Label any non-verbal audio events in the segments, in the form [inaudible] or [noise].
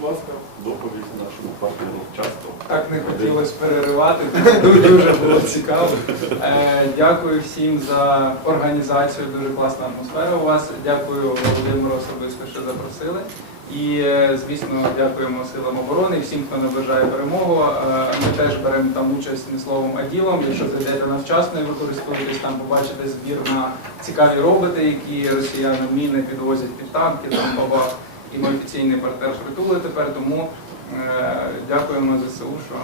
будь ласка, доповідь нашому партнеру часто. Так не хотілося переривати, дуже було цікаво. Е, Дякую всім за організацію, дуже класна атмосфера у вас. Дякую Володимиру особисто, що запросили. І, е, звісно, дякуємо силам оборони і всім, хто наближає перемогу. Е, Ми теж беремо там участь не словом, а ділом. Якщо зайдете на вчасно і ви користуєтесь, там побачите збір на цікаві роботи, які росіяни міни підвозять під танки, там баба. І ми офіційний партнер притули тепер, тому е, дякуємо ЗСУ, що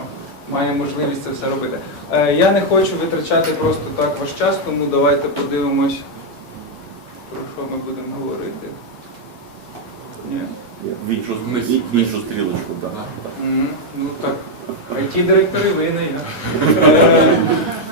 має можливість це все робити. Е, я не хочу витрачати просто так ваш час, тому давайте подивимось, про що ми будемо говорити. Ні? В іншу, в іншу стрілочку, так. Ну так, it директори ви не я. [laughs]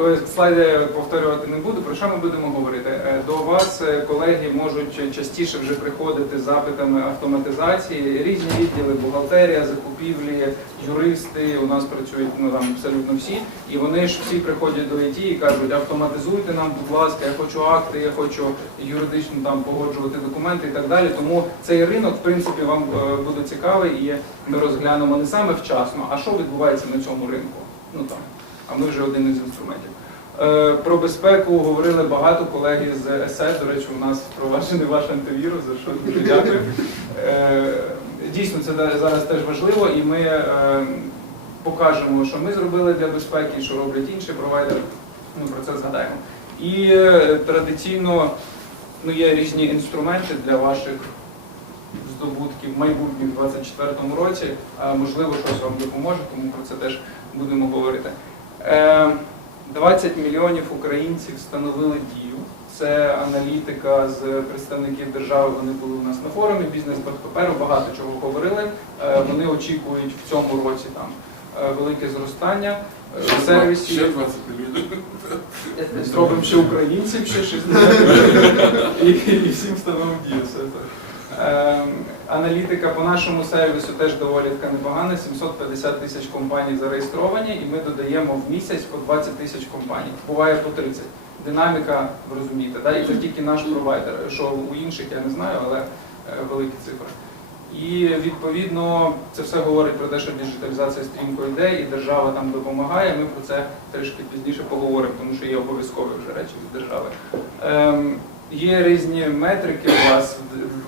Е, слайди повторювати не буду. Про що ми будемо говорити? Е, До вас е, колеги можуть частіше вже приходити з запитами автоматизації. Різні відділи, бухгалтерія, закупівлі, юристи. У нас працюють ну там абсолютно всі. І вони ж всі приходять до ІТ і кажуть, автоматизуйте нам, будь ласка, я хочу акти, я хочу юридично там погоджувати документи і так далі. Тому цей ринок, в принципі, вам буде цікавий, і ми розглянемо не саме вчасно, а що відбувається на цьому ринку. Ну там, а ми вже один із інструментів. Е, Про безпеку говорили багато колеги з ЕСЕ. До речі, у нас впроваджений ваш антивірус, за що дуже дякую. Е, Дійсно, це зараз теж важливо, і ми е, покажемо, що ми зробили для безпеки, що роблять інші провайдери. Ми про це згадаємо. І традиційно ну, є різні інструменти для ваших здобутків майбутніх у 2024 році. Можливо, щось вам допоможе, тому про це теж будемо говорити. Е, 20 мільйонів українців встановили дію. Це аналітика з представників держави. Вони були у нас на форумі бізнес без паперу, багато чого говорили. Е, Вони очікують в цьому році там е, велике зростання. Е, сервісі Ще 20 мільйонів. зробимо ще українців, ще 60 [laughs] і, і всім встановимо дію. Все так. Ем, аналітика по нашому сервісу теж доволі така непогана. 750 тисяч компаній зареєстровані, і ми додаємо в місяць по 20 тисяч компаній. Буває по 30. Динаміка, ви розумієте, да? і це тільки наш провайдер. Що у інших я не знаю, але е, великі цифри. І відповідно це все говорить про те, що діджиталізація стрімко йде, і держава там допомагає. Ми про це трішки пізніше поговоримо, тому що є обов'язкові вже речі від держави. Ем, є різні метрики у вас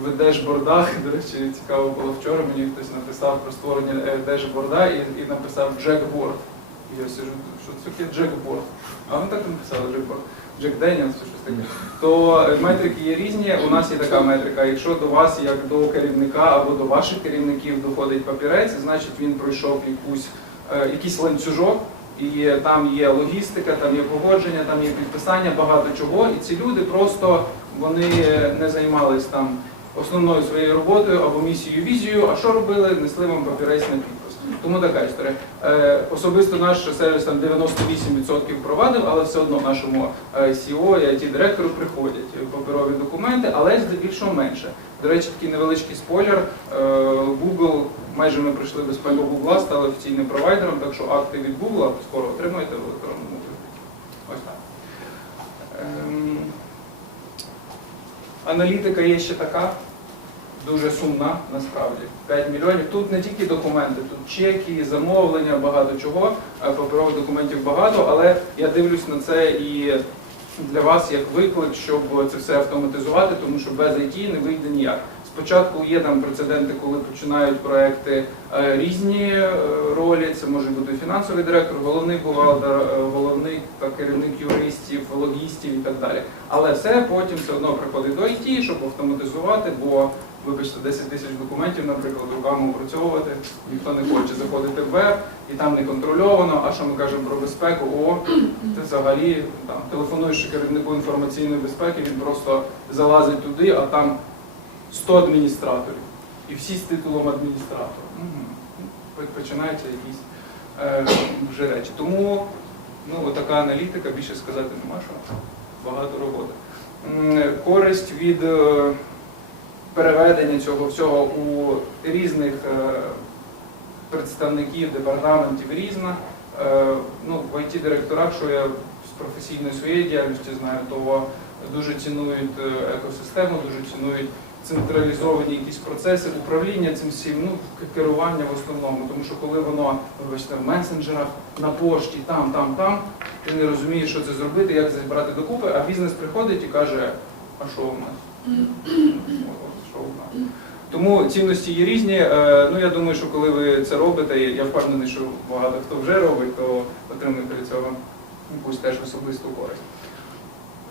в- дешбордах. До речі, цікаво було вчора. Мені хтось написав про створення е, дешборда і, і написав джекборд. І я сижу, що це таке джекборд? А вони так написали джекборд. Джек Деніелс чи щось таке. То е, метрики є різні. У нас є така метрика. Якщо до вас, як до керівника або до ваших керівників, доходить папірець, значить він пройшов якусь, е, якийсь ланцюжок, і там є логістика, там є погодження, там є підписання, багато чого. І ці люди просто вони не займались там основною своєю роботою або місією, візією. А що робили? Несли вам папірець на підпис. Тому така історія. Е, особисто наш сервіс там 98% провадив, але все одно нашому е, CEO і it директору приходять паперові документи, але здебільшого менше. До речі, такий невеличкий спойлер. Е, Google, майже ми пройшли безпеку Google, стали офіційним провайдером, так що акти від Google скоро отримаєте в електронному вигляді. Ось так. Ем, Аналітика є ще така, дуже сумна насправді. 5 мільйонів. Тут не тільки документи, тут чеки, замовлення, багато чого. Е, Паперових документів багато, але я дивлюсь на це і для вас як виклик, щоб це все автоматизувати, тому що без IT не вийде ніяк. Спочатку є там прецеденти, коли починають проекти е, різні е, ролі. Це може бути фінансовий директор, головний бухгалтер, е, головний та керівник юристів, логістів і так далі. Але все потім все одно приходить до IT, щоб автоматизувати, бо вибачте, 10 тисяч документів, наприклад, руками опрацьовувати. Ніхто не хоче заходити в веб, і там не контрольовано. А що ми кажемо про безпеку? О, ти взагалі там телефонуєш керівнику інформаційної безпеки, він просто залазить туди, а там 100 адміністраторів. І всі з титулом адміністратора. Мгм. Ну, Починаються якісь е, вже речі. Тому ну, отака аналітика, більше сказати нема що. Багато роботи. Користь від е, переведення цього всього у різних е, представників департаментів різна. Е, Ну, в it директорах що я з професійної своєї діяльності знаю, то дуже цінують екосистему, дуже цінують централізовані якісь процеси, управління цим всім, ну, керування в основному. Тому що коли воно, вибачте, в месенджерах, на пошті, там, там, там, ти не розумієш, що це зробити, як це зібрати докупи, а бізнес приходить і каже, а що у нас? Що у нас? Тому цінності є різні. Е, Ну я думаю, що коли ви це робите, я впевнений, що багато хто вже робить, то отримуєте від цього якусь теж особисту користь.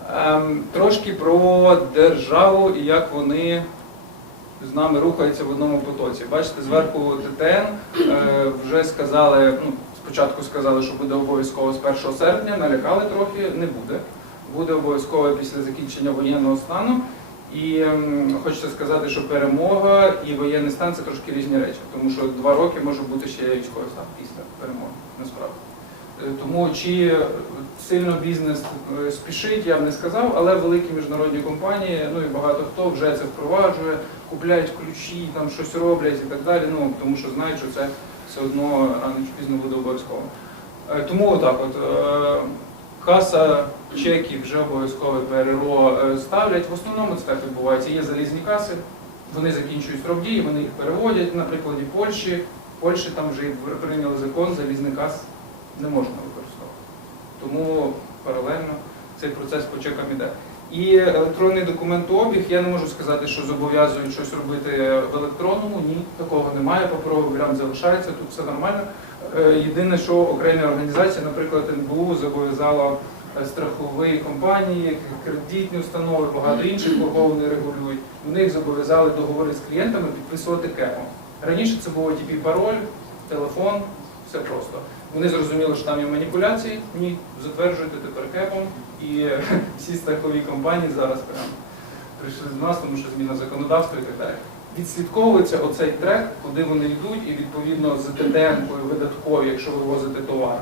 Ем, Трошки про державу і як вони з нами рухаються в одному потоці. Бачите, зверху ТТН е, вже сказали, ну, спочатку сказали, що буде обов'язково з 1 серпня, налякали трохи, не буде. Буде обов'язково після закінчення воєнного стану. І ем, хочеться сказати, що перемога і воєнний стан це трошки різні речі, тому що два роки може бути ще військовий стан після перемоги, насправді. Е, Тому чи сильно бізнес е, спішить, я б не сказав, але великі міжнародні компанії, ну і багато хто вже це впроваджує, купляють ключі, там щось роблять і так далі. Ну тому що знають, що це все одно рано чи пізно буде обов'язково. Е, Тому отак, от каса чеків вже обов'язкове ПРРО е, ставлять. В основному це так відбувається. Є залізні каси, вони закінчують срок дії, вони їх переводять. На прикладі Польщі. Польщі там вже прийняли закон, залізний кас не можна використовувати. Тому паралельно цей процес по чекам іде. І електронний документообіг, я не можу сказати, що зобов'язують щось робити в електронному. Ні, такого немає. Паперовий варіант залишається, тут все нормально. Е, Єдине, що окремі організації, наприклад, НБУ зобов'язала е, страхові компанії, кредитні установи, багато інших, кого вони регулюють. Вони їх зобов'язали договори з клієнтами підписувати кепом. Раніше це був OTP пароль, телефон, все просто. Вони зрозуміли, що там є маніпуляції. Ні, затверджуйте тепер кепом. І е, [laughs] всі страхові компанії зараз прям прийшли до нас, тому що зміна законодавства і так далі. Відслідковується оцей трек, куди вони йдуть, і відповідно з ТТН-кою видаткові, якщо ви возите товар,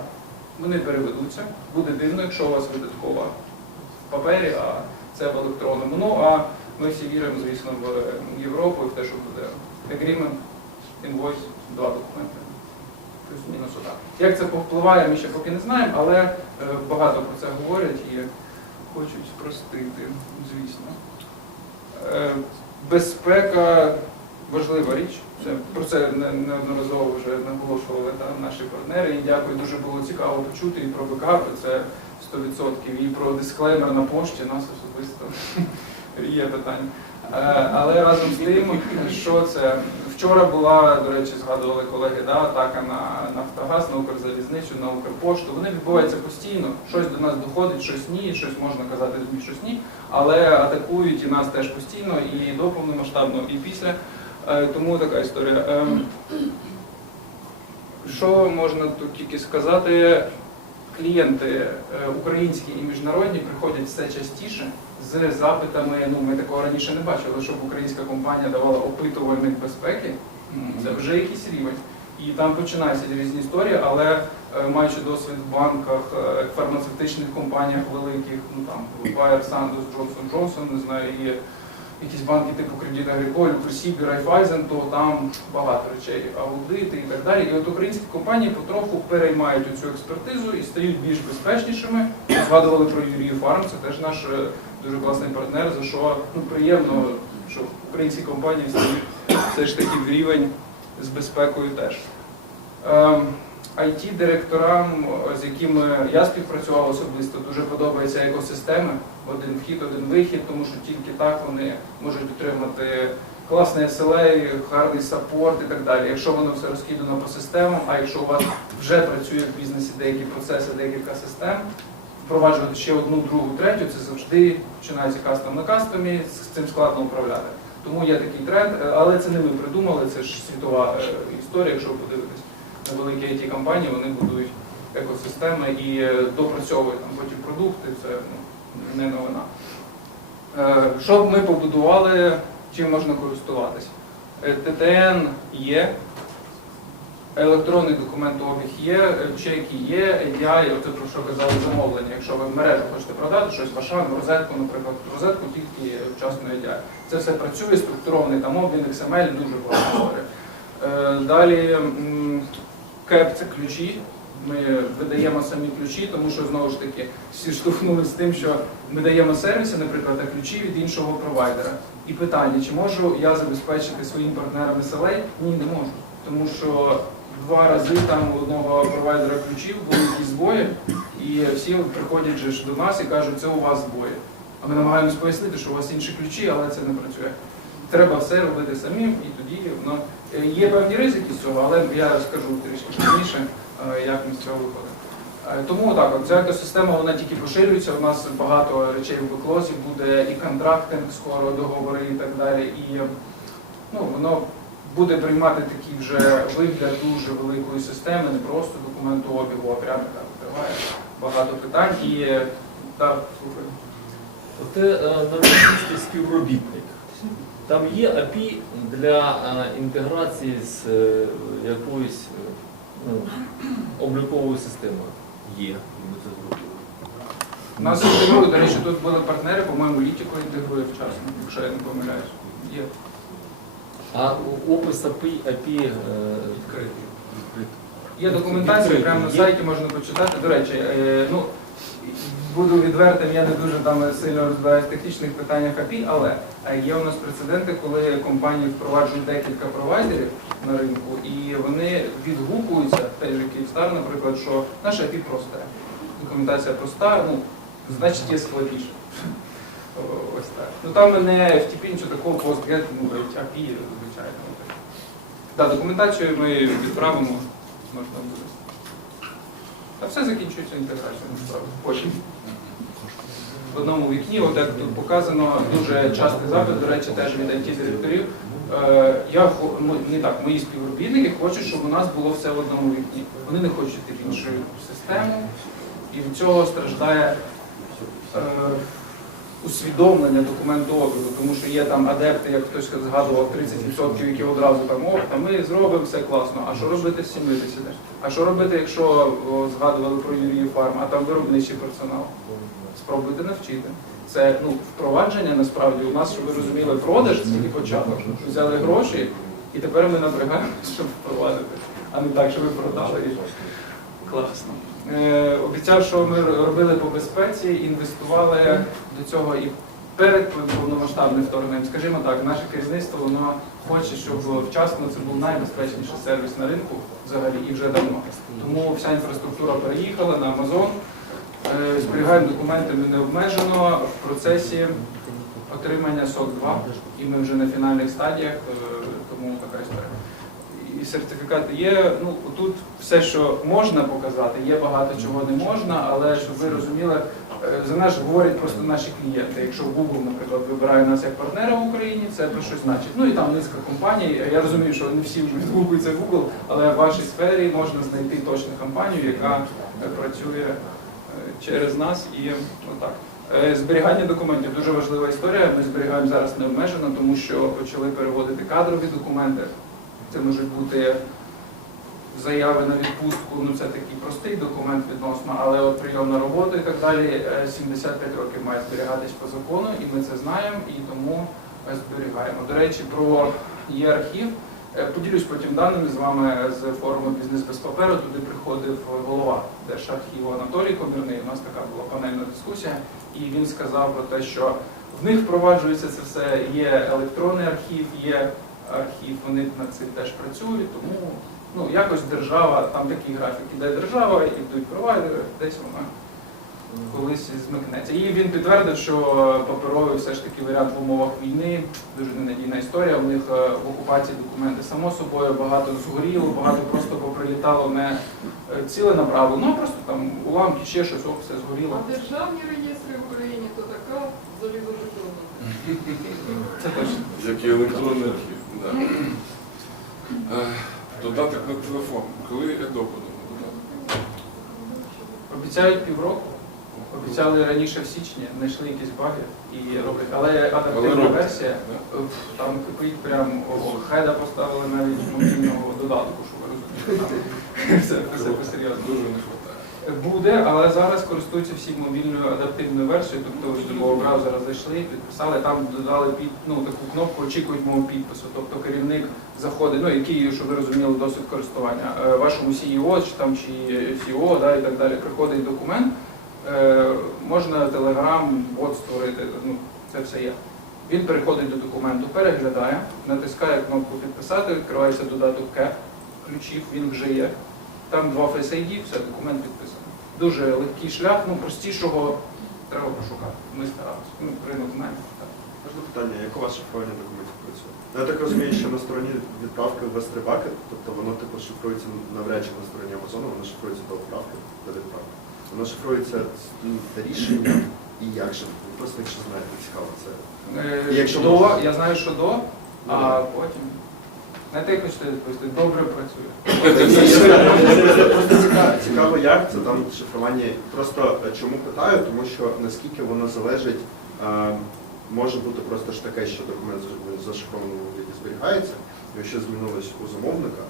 вони переведуться. Буде дивно, якщо у вас видаткова в папері, а це в електронному. Ну а ми всі віримо, звісно, в Європу і в те, що буде agreement, invoice, два документи. Плюс-мінус отак. Як це повпливає, ми ще поки не знаємо, але е, багато про це говорять і хочуть спростити, звісно. Е, Безпека важлива річ. Це, про це неодноразово вже наголошували там, наші партнери. І дякую, дуже було цікаво почути і про бекапи, це 100%, і про дисклеймер на пошті нас особисто [laughs] є питання. Е, Але разом з тим, що це вчора була, до речі, згадували колеги, да, атака на Нафтогаз, на Укрзалізницю, на Укрпошту. Вони відбуваються постійно. Щось до нас доходить, щось ні, щось можна казати ЗМІ, щось ні. Але атакують і нас теж постійно, і до повномасштабного, і після. Е, Тому така історія. Ем, Що можна тут тільки сказати? Клієнти е, українські і міжнародні приходять все частіше з запитами. Ну ми такого раніше не бачили, щоб українська компанія давала опитувальник безпеки. Це вже якийсь рівень. І там починаються різні історії, але е, маючи досвід в банках, е, фармацевтичних компаніях великих, ну там Bayer, Sandoz, Johnson Johnson, не знаю, і якісь банки типу Credit Agricole, Просібі, Райфайзен, то там багато речей, аудити і так далі. І от українські компанії потроху переймають цю експертизу і стають більш безпечнішими. Згадували про Юрію Фарм, це теж наш е, дуже класний партнер, за що ну, приємно, що українські компанії все ж таки в рівень з безпекою теж. Ем, IT-директорам, з якими я співпрацював особисто, дуже подобаються екосистеми. Один вхід, один вихід, тому що тільки так вони можуть отримати класний SLA, гарний саппорт і так далі. Якщо воно все розкидано по системам, а якщо у вас вже працює в бізнесі деякі процеси, декілька систем, впроваджувати ще одну, другу, третю, це завжди починається кастом на кастомі, з цим складно управляти. Тому є такий тренд, е, але це не ми придумали, це ж світова е, історія, якщо ви подивитесь на великі it компанії вони будують екосистеми і е, допрацьовують там потім продукти, це ну, не новина. Що б ми побудували, чим можна користуватись? ТТН є, електронний документообіг є, чеки є, ADI, оце про що казали замовлення. Якщо ви в мережу хочете продати щось, ваша розетку, наприклад, розетку тільки вчасно ADI. Це все працює, структурований там обмін, XML, дуже багато історія. Е, Далі КЕП це ключі. Ми видаємо самі ключі, тому що знову ж таки всі штовхнулися з тим, що ми даємо сервіси, наприклад, ключі від іншого провайдера. І питання, чи можу я забезпечити своїм партнерам SLA? Ні, не можу. Тому що два рази там у одного провайдера ключів були якісь збої, і всі приходять же до нас і кажуть, це у вас збої. А ми намагаємось пояснити, що у вас інші ключі, але це не працює. Треба все робити самим, і тоді воно Е, є певні ризики з цього, але я скажу трішки пізніше, е, як ми з цього виходимо. Е, Тому так, ця екосистема вона тільки поширюється. У нас багато речей в беклозі, буде і контрактинг, скоро договори і так далі. І ну, воно буде приймати такий вже вигляд дуже великої системи, не просто документообігу, а прямо так триває багато питань. І так, слухай. Оте е, на місці співробітник. Там є API для е, інтеграції з е, якоюсь ну, обліковою системою. Є. Ми це зробили. У нас інтегрують, до речі, тут були партнери, по-моєму, Літіко інтегрує вчасно, якщо я не помиляюсь. Є. А опис API, API е, Відкритий. Є документація, прямо на сайті можна почитати. До речі, е, ну буду відвертим, я не дуже там сильно розбираюсь в технічних питаннях API, але е, є у нас прецеденти, коли компанії впроваджують декілька провайдерів на ринку, і вони відгукуються, той же Київстар, наприклад, що наша API проста. Документація проста, ну значить є складніше. Ось так. Ну там не FTP нічого такого PostGet, ну API, звичайно. Так, документацію ми відправимо, можна буде. А все закінчується інтеграцією, насправді. Потім. В одному вікні, от як тут показано, дуже частий запит, до речі, теж від IT-директорів. Е, Я не так, мої співробітники хочуть, щоб у нас було все в одному вікні. Вони не хочуть йти в іншу систему, і від цього страждає усвідомлення документообігу, тому що є там адепти, як хтось згадував, 30%, які одразу там, о, а ми зробимо все класно. А що робити з 70? А що робити, якщо згадували про Юрію Фарм, а там виробничий персонал? Спробуйте навчити. Це ну, впровадження насправді у нас, щоб ви розуміли, продаж це тільки початок. Взяли гроші, і тепер ми напрягаємося, щоб впровадити, а не так, щоб ви продали. Класно. Е, обіцяв, що ми робили по безпеці, інвестували до цього і перед повномасштабним вторгненням. Скажімо так, наше керівництво воно хоче, щоб вчасно це був найбезпечніший сервіс на ринку взагалі і вже давно. Тому вся інфраструктура переїхала на Амазон. Е, Зберігаємо документи ми не обмежено в процесі отримання СОК 2 і ми вже на фінальних стадіях, е, тому така історія. І сертифікати є. Ну тут все, що можна показати, є багато чого не можна, але щоб ви розуміли, е, за нас говорять просто наші клієнти. Якщо Google, наприклад, вибирає нас як партнера в Україні, це про щось значить. Ну і там низка компаній. Я розумію, що не всі відгукуються Google, але в вашій сфері можна знайти точну компанію, яка е, працює е, через нас і отак. Зберігання документів дуже важлива історія. Ми зберігаємо зараз необмежено, тому що почали переводити кадрові документи. Це можуть бути заяви на відпустку, ну це такий простий документ відносно, але от прийом на роботу і так далі е, 75 років має зберігатись по закону, і ми це знаємо, і тому е, зберігаємо. До речі, про є архів. Е, Поділюсь потім даними з вами з форуму Бізнес без паперу. Туди приходив голова Держархіву Анатолій Комірний. У нас така була панельна дискусія, і він сказав про те, що в них впроваджується це все. Є електронний архів, є архів, вони над цим теж працюють, тому ну, якось держава, там такий графік, іде держава, ідуть провайдери, десь вона колись змикнеться. І він підтвердив, що паперовий все ж таки варіант в умовах війни, дуже ненадійна історія. У них е, в окупації документи само собою, багато згоріло, багато просто поприлітало не е, ціле направо, ну просто там уламки, ще щось, о, все згоріло. А державні реєстри в Україні то така точно. Як і електронний архів. Да. Е, Додаток на телефон. Коли будемо додаток? Обіцяють півроку. Обіцяли раніше в січні, знайшли якісь баги і роблять. Але адаптивна версія? Там кипить прям хеда поставили навіть мобільного додатку, що ви розумієте. [laughs] Все, все посерйозно. Дуже не. Буде, але зараз користуються всі мобільною адаптивною версією, тобто любого браузера зайшли, підписали, там додали під, ну, таку кнопку очікують мого підпису. Тобто керівник заходить, ну який, щоб ви розуміли, досвід користування, е, вашому CEO чи там чи CEO, да, і так далі, приходить документ, е, можна Telegram, бот створити, ну це все є. Він переходить до документу, переглядає, натискає кнопку підписати, відкривається додаток КЕП, ключів, він вже є. Там два Face ID, все, документ підписаний. Дуже легкий шлях, ну простішого треба пошукати. Ми старалися. Ну, ринок так. Можна питання, як у вас шифрування документів працює? Ну, Я так розумію, що на стороні відправки в S3 bucket, тобто воно типу шифрується навряд чи на стороні Амазону, воно шифрується до відправки, до відправки. Воно шифрується ну, та рішення і як же. Ви Просто якщо знаєте, цікаво це. Е, І якщо до, можна- я знаю, що до, Ну, а потім. Знаєте, як хочете відповісти? Добре працює. Просто цікаво, цікаво, як це там шифрування. Просто е, чому питаю, тому що наскільки воно залежить, е, може бути просто ж таке, що документ зашифрований вигляді зберігається, якщо змінилось у замовника,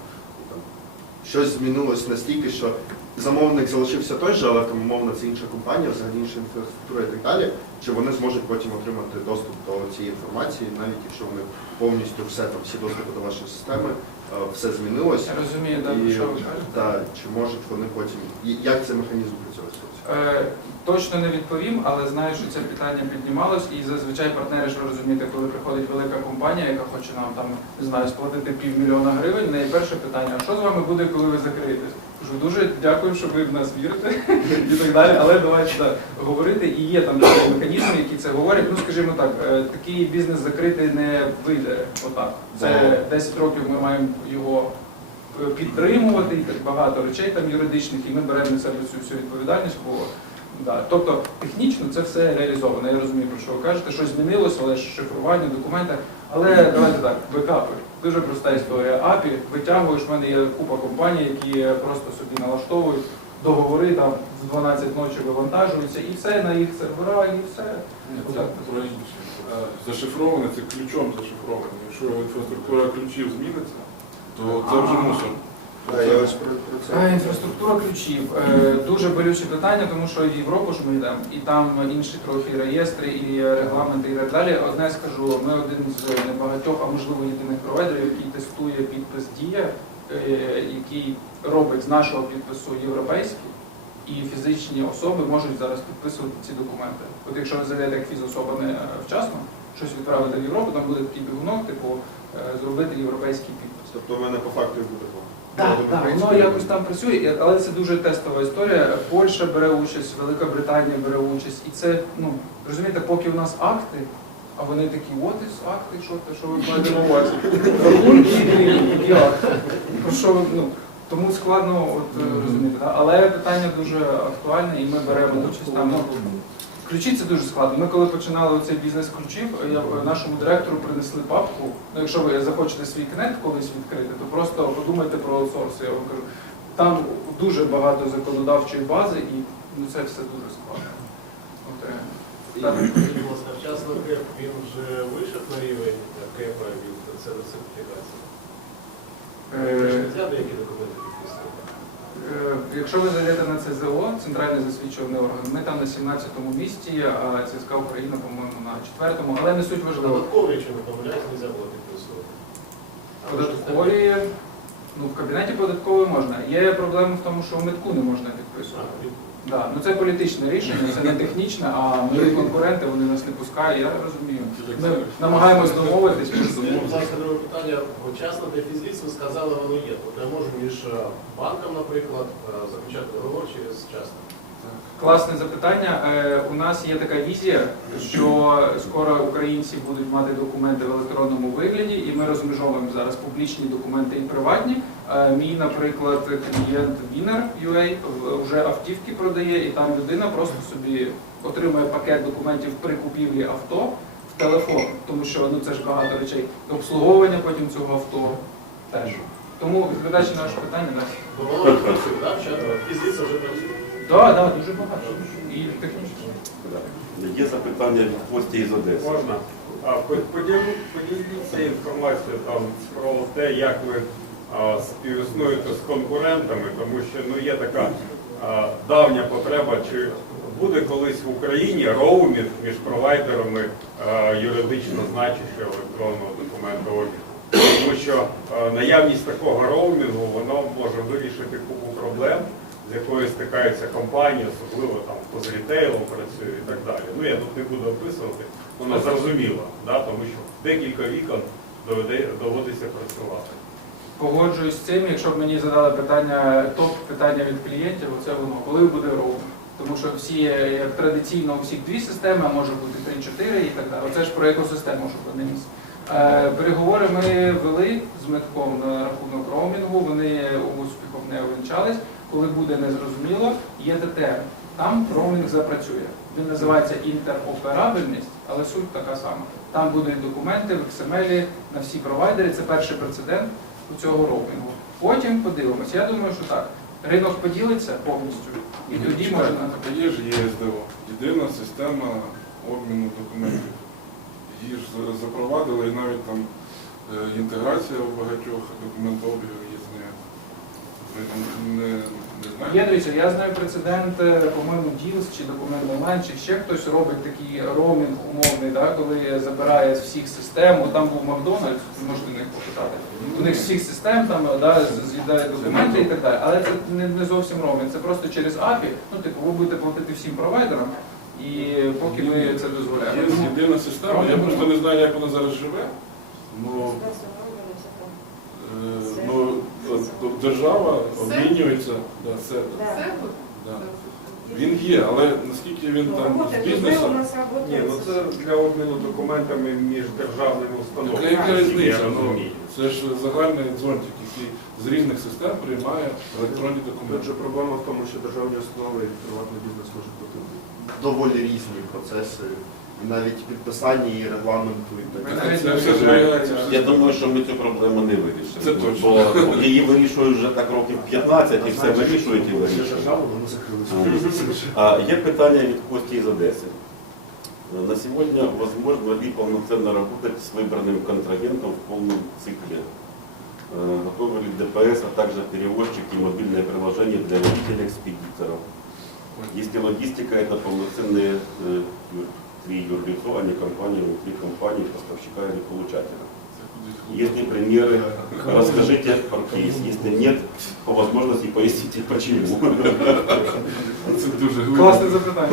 щось змінилось настільки, що замовник залишився той же, але там умовно це інша компанія, взагалі інша інфраструктура і так далі, чи вони зможуть потім отримати доступ до цієї інформації, навіть якщо вони повністю все там, всі доступи до вашої системи, е, все змінилось. Я розумію, да, І, про що ви кажете. та, чи можуть вони потім, і як цей механізм працює? Е, Точно не відповім, але знаю, що це питання піднімалось, і зазвичай партнери ж ви розумієте, коли приходить велика компанія, яка хоче нам там не знаю, сплатити півмільйона гривень. В неї перше питання: а що з вами буде, коли ви закриєтесь? Кажу, дуже дякую, що ви в нас вірите [laughs] і так далі. Але давайте так, говорити. І є там механізми, які це говорять. Ну скажімо так, е, такий бізнес закрити не вийде отак. Це 10 років ми маємо його підтримувати, і так багато речей там юридичних, і ми беремо на себе цю всю відповідальність. Бо да. Тобто технічно це все реалізовано. Я розумію, про що ви кажете. Щось змінилося, але шифрування, документи. Але давайте так, бекапи. Дуже проста історія. API витягуєш, в мене є купа компаній, які просто собі налаштовують договори там в 12 ночі вивантажуються, і все на їх сервера, і все. Ні, це. Е, Зашифроване це ключом зашифроване. Якщо інфраструктура ключів зміниться, то це вже мусор. Да, я ось про, про це. Е, Інфраструктура ключів. Е, Дуже болюче питання, тому що в Європу ж ми йдемо, і там інші трохи реєстри і регламенти і так далі. Одне скажу, ми один з небагатьох, а можливо єдиних провайдерів, який тестує підпис Дія, е, який робить з нашого підпису європейський, і фізичні особи можуть зараз підписувати ці документи. От якщо ви зайдете як фізособа не е, вчасно, щось відправити в Європу, там буде такий бігунок, типу, зробити європейський підпис. Тобто у мене по факту буде так. Так, воно якось там працює, але це дуже тестова історія. Польща бере участь, Велика Британія бере участь. І це, ну, розумієте, поки у нас акти, а вони такі, от із акти, що ти, що ви маєте на увазі? І акти. Про що ви, ну, тому складно от, е, розуміти. да. Але питання дуже актуальне, і ми беремо участь там. Ключі це дуже складно. Ми коли починали цей бізнес ключів, е, нашому директору принесли папку. Ну, якщо ви захочете свій кнет колись відкрити, то просто подумайте про аутсорс. Я вам кажу. Там дуже багато законодавчої бази, і ну, це все дуже складно. От, е, так. Вчасно КЕП, він вже вийшов на рівень КЕПа від сертифікації? Ви ж Е, не взяли, які документи? Е, Якщо ви зайдете на ЦЗО, центральний засвідчуваний орган, ми там на 17-му місці, а ЦСКА Україна, по-моєму, на 4-му, але не суть важливо. Податкові, якщо не помиляюсь, не ви ж Податкові, ну в кабінеті податкової можна. Є проблема в тому, що в митку не можна підписувати. Да, ну це політичне рішення, це не технічне, а ми конкуренти, вони нас не пускають, я розумію. Ми намагаємось ласка, друге питання. Вчасно для ви сказали, воно є. Тобто я можу між е, банком, наприклад, е, заключати договор через часто. Класне запитання. Е, У нас є така візія, що скоро українці будуть мати документи в електронному вигляді, і ми розмежовуємо зараз публічні документи і приватні. Е, Мій, наприклад, клієнт Winner.ua вже автівки продає, і там людина просто собі отримує пакет документів при купівлі авто в телефон, тому що ну це ж багато речей. Обслуговування потім цього авто теж. Тому відповідаючи на ваше питання, так. Так? Так, так, дуже багато. І технічно. Є запитання від гостя із Одеси. Можна. Поділіться інформацією там про те, як ви співіснуєте з конкурентами, тому що ну, є така давня потреба, чи буде колись в Україні роумінг між провайдерами юридично значущого електронного документообігу. Тому що наявність такого роумінгу воно може вирішити купу проблем з якою стикаються компанії, особливо там хто з працює і так далі. Ну я тут не буду описувати, воно зрозуміло, да, тому що декілька вікон доведе- доводиться працювати. Погоджуюсь з цим, якщо б мені задали питання, топ питання від клієнтів, оце воно, коли буде роуминг. Тому що всі, як традиційно, у всіх дві системи, а може бути три-чотири і так далі. Оце ж про екосистему, щоб вони місць. Е, Переговори ми вели з метком на рахунок роумінгу, вони успіхом не увінчались. Коли буде незрозуміло, є ТТР. Там роумінг запрацює. Він називається інтероперабельність, але суть така сама. Там будуть документи в XML на всі провайдери. Це перший прецедент у цього року. Потім подивимось. Я думаю, що так. Ринок поділиться повністю, і Ні, тоді чекайте, можна. Є ж ЄСДО, єдина система обміну документів. Її ж запровадили і навіть там е, інтеграція в багатьох документообігів є з нею. Є, дивіться, я знаю прецедент, по-моєму, Ділс чи документ онлайн, чи ще хтось робить такий роумінг умовний, да, коли забирає з всіх систем. Там був Макдональдс, можете них попитати. У них з всіх систем там да, з- з'їдає документи і так далі. Але це не, не зовсім роумінг, це просто через API. Ну, типу, ви будете платити всім провайдерам, і поки ми це дозволяємо. Є єдина система, я просто не знаю, як вона зараз живе. Ну, е, ну, е, держава обмінюється. Да, Це да. Він є, але наскільки він там з бізнесом. Ні, ну це для обміну документами між державними установами. Яка, різниця? Ну, це ж загальний дзвонтик, який з різних систем приймає електронні документи. же проблема в тому, що державні установи і приватний бізнес можуть бути доволі різні процеси, навіть підписання і регламенту і так Ми далі. навіть Це не все вважаємо. зберігається. все Я думаю, що ми цю проблему не вирішимо. Це точно. Бо її вирішують вже так років 15 і все вирішують і Для вирішують. держави воно закрилося. А, Є питання від Кості из Одессы. На сегодня возможно ли полноценно работать с выбранным контрагентом в полном цикле? Э, Готовы ли ДПС, а также перевозчики и мобильное приложение для водителей-экспедиторов? Если логистика это полноценные три юрлицо, а не компания внутри компании, поставщика или получателя. Если примеры, расскажите про кейс. Если нет, по возможности поясните почему. Це дуже. Класне запитання.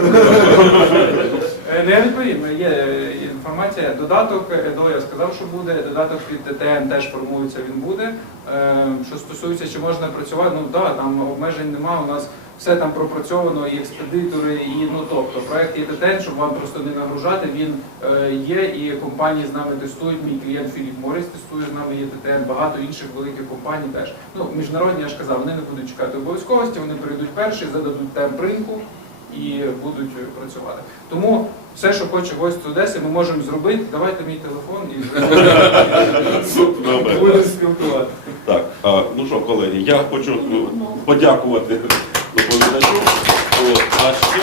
Е, ну, Я відповім, є е, інформація. Додаток ЕДО я сказав, що буде. Додаток під ТТН теж формується, він буде. Е, Що стосується, чи можна працювати, ну так, да, там обмежень немає. У нас все там пропрацьовано, і експедитори, і ну тобто проект є ТТН, щоб вам просто не нагружати. Він е, є, і компанії з нами тестують. Мій клієнт Філіп Моріс тестує з нами є ТТН, багато інших великих компаній теж. Ну міжнародні я ж казав, вони не будуть чекати обов'язковості, вони прийдуть перші, зададуть темп ринку і будуть працювати. Тому все, що хоче гость Одеси, ми можемо зробити. Давайте мій телефон і будемо спілкуватися. Так, ну що, колеги, я хочу ну, подякувати доповідачу. От, а ще